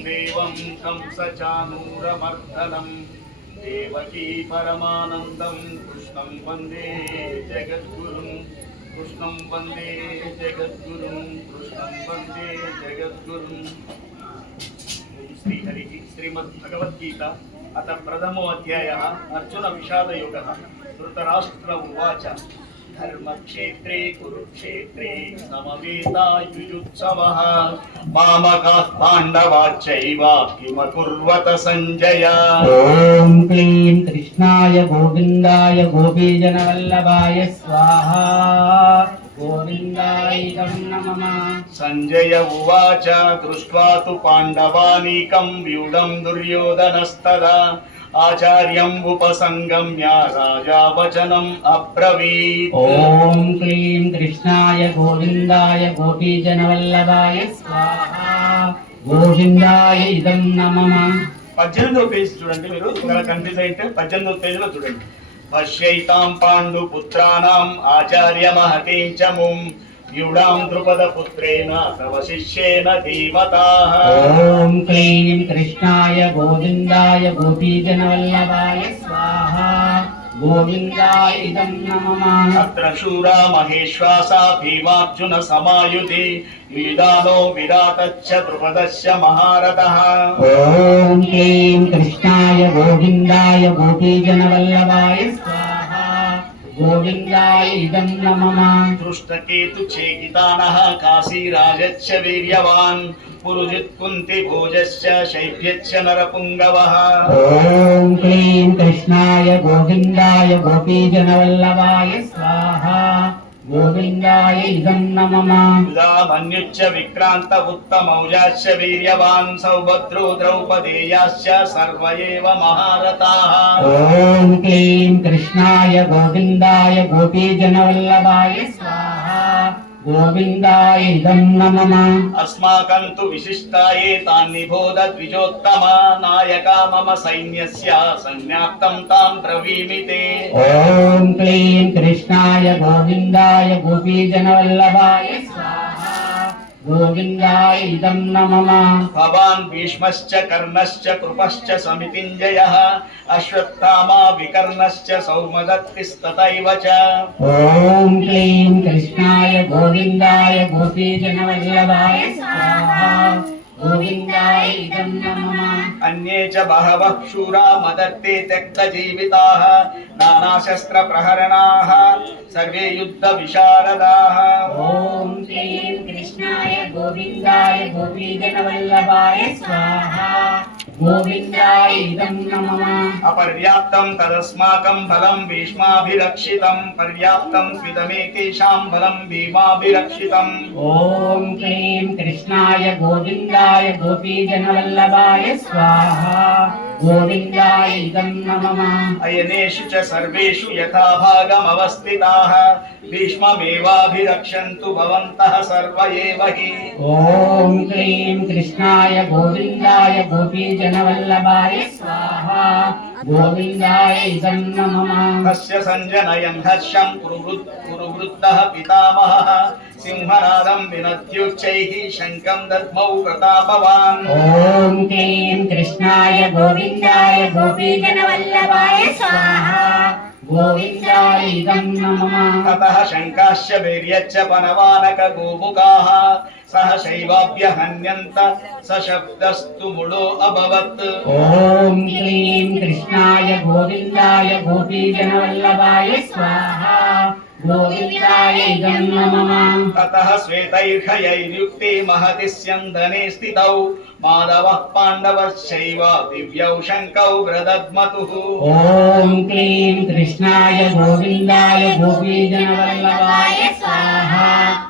దేవం కంసచానూరమర్దనం దేవకీ పరమానందం కృష్ణం వందే జగద్గురుం కృష్ణం వందే జగద్గురుం కృష్ణం వందే జగద్గురుం శ్రీహరి శ్రీమద్ భగవద్గీత అత ప్రథమో అధ్యాయ అర్జున విషాదయోగ ధృతరాష్ట్ర ఉవాచ ధర్మక్షేత్రే కురుక్షేత్రే సమవేతాయుయుత్సవ మామకాః పాండవాచ్చైవ కిమకుర్వత సంజయ ఓం క్లీం కృష్ణాయ గోవిందాయ గోపీజనవల్లభాయ స్వాహా సంజయ ఉవాచ దృష్ట్వా తు పాండవానీకం వ్యూఢం దుర్యోధనస్తదా ఆచార్యం ఉపసంగమ్య రాజా వచనం అబ్రవీత్ ఓం క్లీం కృష్ణాయ గోవిందాయ గోపీజనవల్లభాయ స్వాహా గోవిందాయ ఇదం నమః పద్దెనిమిదో పేజీ చూడండి మీరు ఒకవేళ కన్ఫ్యూజ్ అయితే పద్దెనిమిదో పేజీలో చూడండి. పశ్యైతాం పాండు పుత్రాణం ఆచార్య మహతీం చ ముం వ్యూఢాం ద్రుపద పుత్రేణ తవ శిష్యేన ధీమతాః ఓం క్లీం కృష్ణాయ గోవిందాయ గోపీజనవల్లభాయ స్వాహా గోవిందాయ ఇదం నమః అత్ర శూరా మహేశ్వాసా భీమార్జున సమాయుధి విదానో విరాటచ్చ ద్రుపదస్య మహారథः ఓం క్లీం కృష్ణాయ గోవిందాయ ఇదం నమః దృష్టకేతు చేకితానః కాశీరాజచ్చ వీర్యవాన్. పురుజిత్ కుంతి భోజశ్చ శైభ్యచ్చ నరపుంగవः. ఓం క్లీం కృష్ణాయ గోవిందాయ గోపీజనవల్లభాయ స్వాహా. గోవిందాయ ఇదం నమః. మన్యుచ్చ విక్రాంత ఉత్తమౌజాశ్చ వీర్యవాన్ సౌభద్రో ద్రౌపదేయాశ్చ సర్వ ఏవ మహారథాः. ఓం క్లీం కృష్ణాయ గోవిందాయ గోపీజనవల్లభాయ స్వాహా. గోవిందాయ ఇదం నమమ అస్మాకం తు విశిష్టాయే తాన్నిబోధ ద్విజోత్తమ నాయక మమ సైన్యస్య సన్యాప్తం తాం బ్రవీమి తే ఓం క్లీం కృష్ణాయ గోవిందాయ గోపీజనవల్లభాయ गोविन्दाय इदं नमः भवान् भीष्मश्च कर्णश्च कृपश्च समितिञ्जयः अश्वत्थामा विकर्णश्च सौमदत्तिस्ततैव च ॐ क्लीं कृष्णाय गोविन्दाय गोपीजनवल्लभाय स्वाहा गोविन्दाय इदं नमः अन्ये च बहवः शूरा मदर्ते त्यक्तजीविताः नानाशस्त्रप्रहरणाः सर्वे युद्धविशारदाः ॐ श्रीं कृष्णाय गोविन्दाय गोपीजनवल्लभाय स्वाहा అపర్యాప్తం తదస్మాకం బలం భీష్మాభిరక్షితం. పర్యాప్తం స్మితమేకేషాం బలం భీమాభిరక్షితం. ఓం క్లీం కృష్ణాయ గోవిందాయ గోపీజనవల్లభాయ స్వాహా. గోవిందాయ ఇదం నమః. అయనేషు చ సర్వేషు యథాభాగమవస్థితాః భీష్మమేవాభిరక్షन्तు భవంతः సర్వ ఏవ హి. ఓం క్లీం కృష్ణాయ గోవిందాయ గోపీజనవల్లభాయ స్వాహా. గోవిందాయ ఇదం నమః. తస్య సంజనయం హర్షం सिंहनादं विनत्युच्चैः शङ्खं दद्मौ प्रतापवान् ॐ क्लीं कृष्णाय गोविन्दाय गोपीजनवल्लभाय स्वाहा गोविन्दाय इदं नमः ततः शङ्काश्च वीर्यश्च पनवानकगोमुखाः सहशैवाभ्यहन्यन्त सशब्दस्तु मुडो अभवत् ॐ क्लीं कृष्णाय गोविन्दाय गोपीजनवल्लभाय स्वाहा ततः श्वेतैर्घयैर्युक्ते महति स्यन्दने स्थितौ माधवः पाण्डवश्चैव दिव्यौ शङ्कौ ग्रदद्मतुः ॐ क्लीं कृष्णाय गोविन्दाय गोपीजनवल्लभाय स्वाहा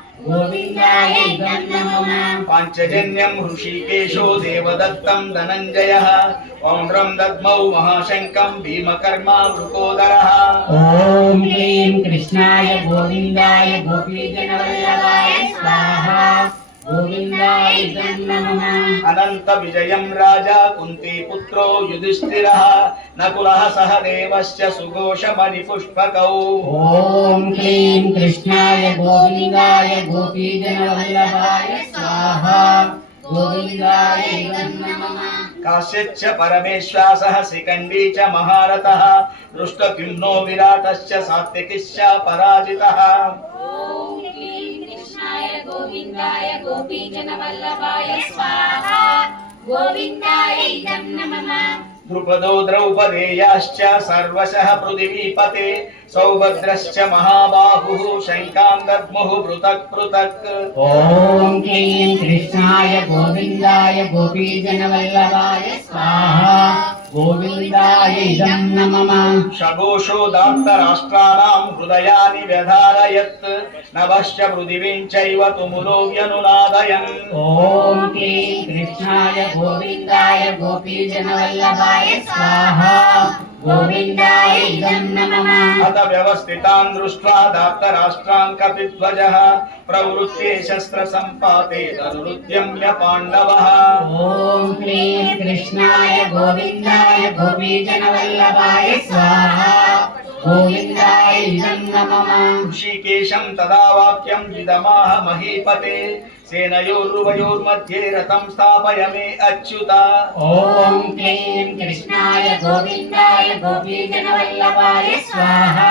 पंचजन्यम ऋषिकेशो देवदत्तम् धनंजय ॐ रं दद्मौ महाशङ्कम् भीमकर्मा मृकोदर ओम ह्रीं कृष्णाय गोविन्दाय गोपीजनवल्लभाय स्वाहा। अनंत विजय राजा कुंती पुत्रो युधिष्ठि नकुल सह देवस्य सुघोष ओं क्ली कृष्णा गोविंदय गोविंदाय गोपीजनवल्लभाय स्वाहा। गोविंदाय काश्चिच्च परमेश्वासः सिकण्डी च महारथः। दृष्टकिम्नो विराटश्च सात्विकिश्च पराजितः। గోవిందాయ గోపీజనవల్లభాయ స్వాహ. గోవిందాయ ఇదం నమః. ద్రుపదో ద్రౌపదేయాశ్చ సర్వశః పృథివీపతే సౌభద్రశ్చ మహాబాహుః శంకాం దద్ముః పృథక్ పృథక్. ఓం క్లీం కృష్ణాయ గోవిందాయ గోపీజనవల్లభాయ స్వాహ. గోవిందాయిదం నమమ షగోషో దాంతరాష్ట్రాణాం హృదయాని వ్యధారయత్ నవశ్చ పృథివీం చైవ తుములో వ్యనునాదయన్ ఓం క్లీం కృష్ణాయ గోవిందాయ గోపీజనవల్లభాయ స్వాహా गोपीजनवल्लभाय स्वाहा गोविन्दाय इदं नमः अथ व्यवस्थितान् दृष्ट्वा दात्तराष्ट्रान् कपिध्वजः प्रवृत्ते शस्त्रसम्पाते तनुरुद्यम्य पाण्डवः ॐ क्लीं कृष्णाय गोविन्दाय गोपीजनवल्लभाय स्वाहा गोविन्दाय इदं नमः ऋषिकेशं तदा वाक्यं विदमाह महीपते सेनयोरुभयोर्मध्ये रथं स्थापय मे अच्युत ॐ क्लीं कृष्णाय गोविन्दाय गोपीजनवल्लभाय स्वाहा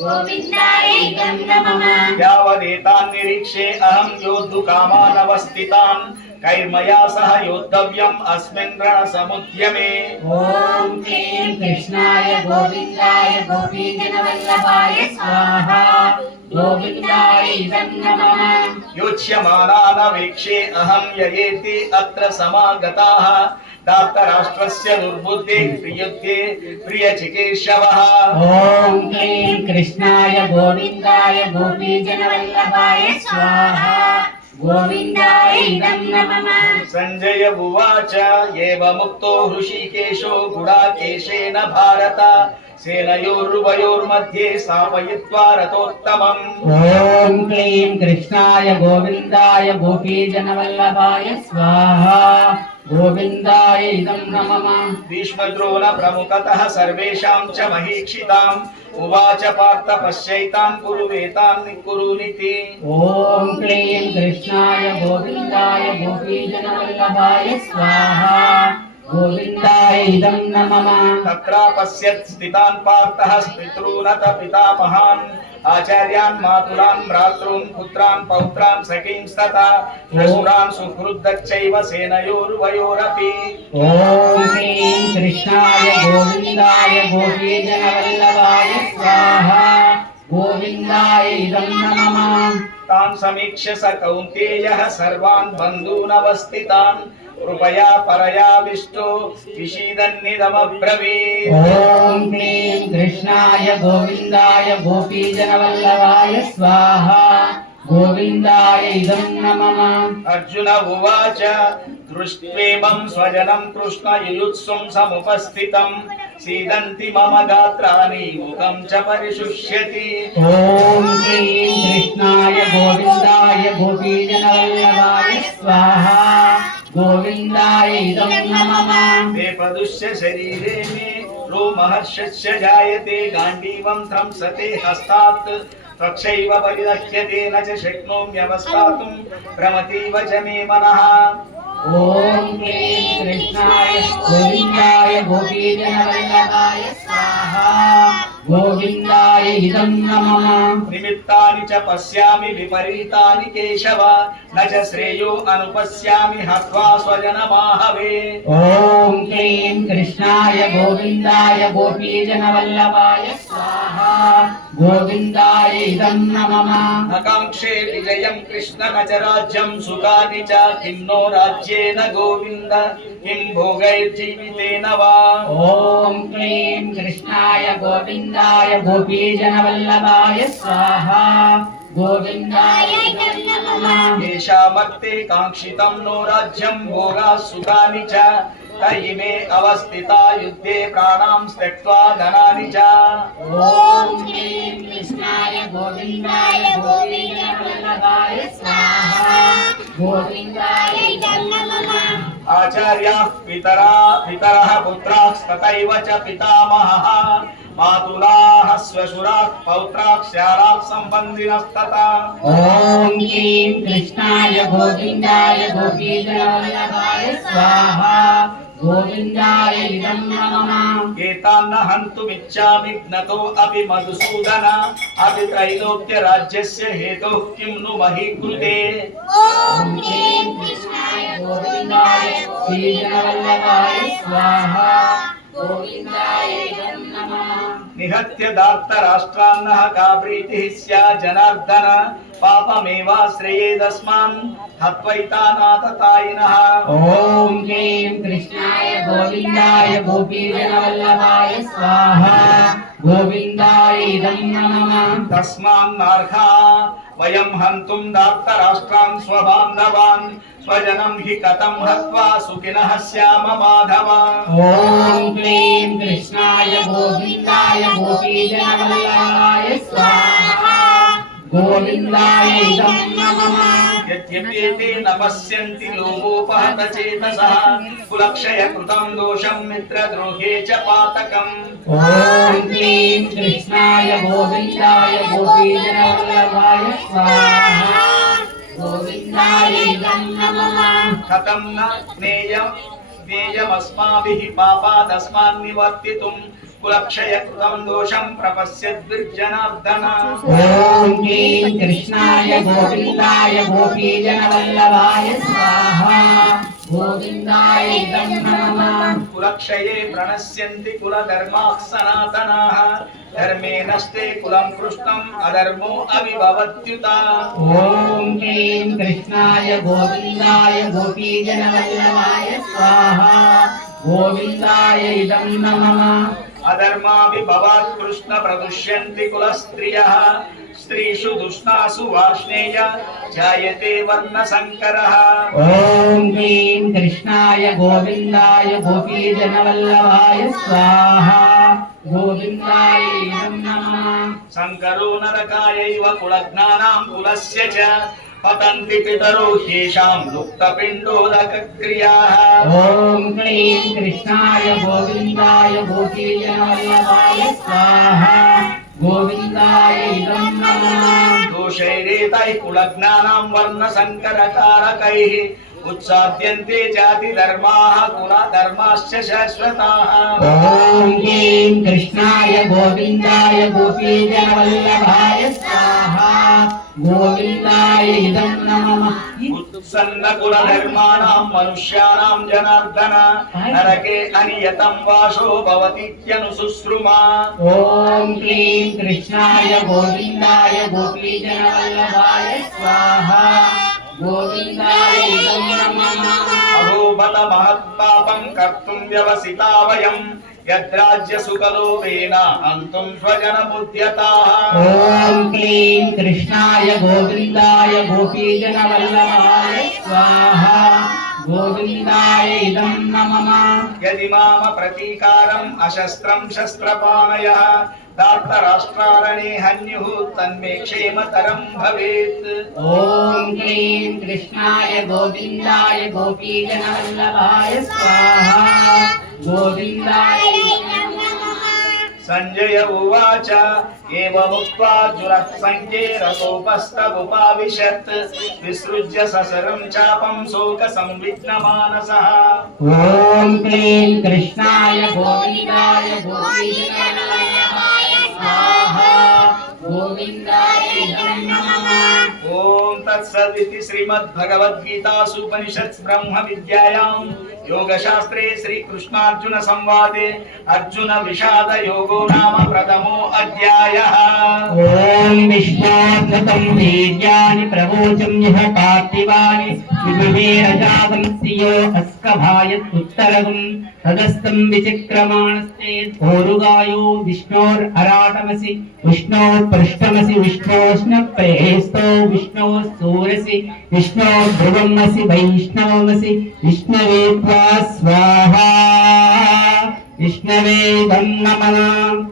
गोविन्दाय इदं नमः यावदेतान् निरीक्षे अहं योद्धुकामानवस्थितान् कैर्मया सह योद्धव्यम् अस्मिन् रणसमुद्यमे ॐ क्लीं कृष्णाय गोविन्दाय गोपीजनवल्लभाय स्वाहा गोविन्दाय इदं नमः योच्यमानानवीक्षे अहं ययेति अत्र समागताः दात्तराष्ट्रस्य दुर्बुद्धे प्रियुद्धे प्रियचिकीर्षवः ॐ क्लीं कृष्णाय गोविन्दाय गोपीजनवल्लभाय स्वाहा गोविन्दाय इदं नमः सञ्जय उवाच एवमुक्तो हृषीकेशो गुडाकेशेन भारत सेनयोरुभयोर्मध्ये स्थापयित्वा रथोत्तमम् ॐ क्लीं कृष्णाय गोविन्दाय गोपीजनवल्लभाय स्वाहा గోవిందాయ ఇదం నమమ భీష్మద్రోణ ప్రముఖతః సర్వేషాం చ మహీక్షితాం. ఉవాచ పార్థ పశ్యైతాం కురు వేతాం నికురునితి ఓం క్లీం కృష్ణాయ గోవిందాయ గోపీజనవల్లభాయ స్వాహా. గోవిందాయ ఇదం నమమ తత్ర పశ్యత్ స్థితాన్ పార్థః స్మిత్రూనత పితామహాన్. आचार्यान् मातुलान् भ्रातॄन् पुत्रान् पौत्रान् सखींस्तथा श्वशुरान् सुहृदश्चैव सेनयोर्वयोरपि ॐ क्लीं कृष्णाय गोविन्दाय गोपीजनवल्लभाय स्वाहा गोविन्दाय इदं नमः तान् समीक्ष्य स कौन्तेयः सर्वान् बन्धूनवस्थितान् కృపయా పరయా విష్ణు విషీదన్నిదమబ్రవీత్ ఓం క్లీం కృష్ణాయ గోవిందాయ గోపీజనవల్లభాయ స్వాహా గోవిందాయ ఇదం నమః అర్జున ఉవాచ దృష్ట్వేమం స్వజనం కృష్ణ యుయుత్సుం సముపస్థితం సీదంతి మమ గాత్రాని ముఖం చ పరిశుష్యతి ఓం క్లీం కృష్ణాయ గోవిందాయ గోపీజనవల్లభాయ స్వాహా गोविन्दाय इदं नमः ते पदुष्य शरीरे मे रोमहर्षस्य जायते गाण्डीवं ध्रंसते हस्तात्। त्वक्षैव परिदह्यते न च शक्नोम्यवस्थातुं भ्रमतीव च मे मनः। ॐ क्लीं कृष्णाय गोविन्दाय गोपीजनवल्लभाय स्वाहा। గోవిందాయ ఇదం నమః. నిమిత్తాని చ పశ్యామి విపరీతాని కేశవ న చ శ్రేయో అనుపశ్యామి హత్వా స్వజన మాహవే ఓం క్లీం కృష్ణాయ గోవిందాయ గోపీజన వల్లభాయ స్వాహా. గోవిందాయ ఇదం నమః. నకాంక్షే విజయం కృష్ణ న చ రాజ్యం సుఖాని చ కిన్నో రాజ్యేన గోవింద కిం ఓం క్లీం కృష్ణాయ గోవింద गोविन्दाय गोपीजनवल्लभाय स्वाहा। गोविन्दाय नमः। येषामर्थे काङ्क्षितं नो राज्यं भोगाः सुखानि च। मे अवस्थिता युद्धे प्राणां त्यक्त्वा धनानि च। ॐ क्लीं कृष्णाय गोविन्दाय गोपीजनवल्लभाय स्वाहा। गोविन्दाय नमः। आचार्याः पितरा पितरः पुत्रास्तथैव च पितामहः। मातुलाः स्वशुराः पौत्राः कृष्णाय गोविन्दाय गोपीजनाय स्वाहा। गोविन्दाय इदं नमः। एतान् हन्तुमिच्छामि ज्ञतो अपि मधुसूदन। अपि हेतुः किं नु मही कृते ॐ क्लीं कृष्णाय गोविन्दाय स्वाहा। गोविन्दाय इदं నిహత్య దాత్త రాష్ట్రాన్న కా ప్రీతి స్యా జనార్దన పాపమేవాశ్రయేదస్మాన్ హత్వైతానాథతాయిన ఓం హ్రీం కృష్ణాయ గోవిందాయ గోపీజనవల్లభాయ స్వాహ గోవిందాయ ఇదం నమః తస్మాన్ నార్ఘా వయం హంతుం దాత్త రాష్ట్రాన్ స్వబాంధవాన్ స్వజనం హి కథం హత్వా సుఖినః శ్యామ మాధవ ఓం క్లీం కృష్ణాయ గోవిందాయ గోపీజనవల్లభాయ స్వాహా. గోవిందాయ యజ్ఞపీఠే నపస్యంతి లోకోపహత చేతస కులక్షయ కృతం దోషం మిత్రద్రోహే చ పాతకం. ఓం క్లీం కృష్ణాయ గోవిందాయ గోపీజనవల్లభాయ స్వాహా గోవిందాయ నమః కథం న జ్ఞేయం జ్ఞేయమస్మాభిः కులక్షయకృతం దోషం ప్రపశ్యద్విర్జనార్దన ఓం క్లీం కృష్ణాయ గోవిందాయ గోపీజనవల్లభాయ స్వాహ గోవిందాయ ఇదం నమః కులక్షయే ప్రణశ్యంతి కులధర్మాః సనాతనాః ధర్మే నష్టే కులం కృష్ణం అధర్మో అవిభవత్యుత ఓం క్లీం కృష్ణాయ గోవిందాయ గోపీజనవల్లభాయ స్వాహ గోవిందాయ ఇదం నమః అధర్మాభవత్ కృష్ణ ప్రదుష్యంతి కుల స్త్రియ స్త్రీషు దుష్ణాసు వార్ష్ణేయ జాయతే వర్ణ సంకర ఓం క్లీం కృష్ణాయ గోవిందాయ గోపీజనవల్లభాయ స్వాహ గోవిందాయ శంకరో నరకాయైవ కులజ్ఞానాం కులస్య చ पतन्ति पितरो येषां लुप्तपिण्डोदकक्रियाः। ॐ क्लीं कृष्णाय गोविन्दाय गोपीजनाय स्वाहा। गोविन्दाय इदं नमः। दोषैरेतैः कुलज्ञानां वर्णशङ्करकारकैः उत्साद्यन्ते जातिधर्माः कुलधर्माश्च शाश्वताः। ॐ क्लीं कृष्णाय गोविन्दाय गोपीजनवल्लभाय स्वाहा। గోవిందాయిదం నమః. ఉత్సన్న కుల నిర్మాణాం మనుష్యానాం జనార్దన. నరకే అనియతం వాసో భవతిత్యను శుశ్రుమా ఓం క్లీం కృష్ణాయ గోవిందాయ గోపీజనవల్లభాయ స్వాహ. గోవిందాయిదం నమః. అహోబల మహత్పాపం కర్తుం వ్యవసితా వయం. यद्राज्य सुकलोपेन अन्तुं स्वजन बुद्ध्यताः ॐ क्लीं कृष्णाय गोविन्दाय गोपीजनवल्लभाय स्वाहा गोविन्दाय इदं नमः यदि माम प्रतीकारम् अशस्त्रं शस्त्रपाणयः दार्तराष्ट्रारणे हन्युः तन्मे क्षेमतरं भवेत् ॐ क्लीं कृष्णाय गोविन्दाय गोपीजनवल्लभाय स्वाहा गोविन्दाय सञ्जय उवाच एवमुक्त्वा दुरःसङ्गे रसोपस्तमुपाविशत् विसृज्य ससरं चापं शोकसंविघ्नमानसः ॐ क्लीं कृष्णाय गोविन्दाय गोविन्दाय स्वाहा गोविन्दाय नमः ఓం తత్సదితి శ్రీమద్భగవద్గీతాసూపనిషత్ బ్రహ్మ విద్యాయాం. యోగశాస్త్రే శ్రీకృష్ణార్జున సంవాదే. అర్జున విషాద యోగో నామ ప్రథమో అధ్యాయ. ఓం విష్ణు విష్ణోర్ధతం వీర్యాని ప్రవోచం యః పార్థివాని. విభవేరజాతం శ్రియో అస్కభాయత్ ఉత్తరగం. తదస్తం విచక్రమాణస్తే ఓరుగాయో విష్ణోర్ అరాటమసి విష్ణోర్ పృష్ఠమసి విష్ణోష్ణ ప్రేస్తో విష్ణో సూరసి విష్ణో ధ్రువమసి వైష్ణవమసి. విష్ణవే త్వా స్వాహా. విష్ణవే నమః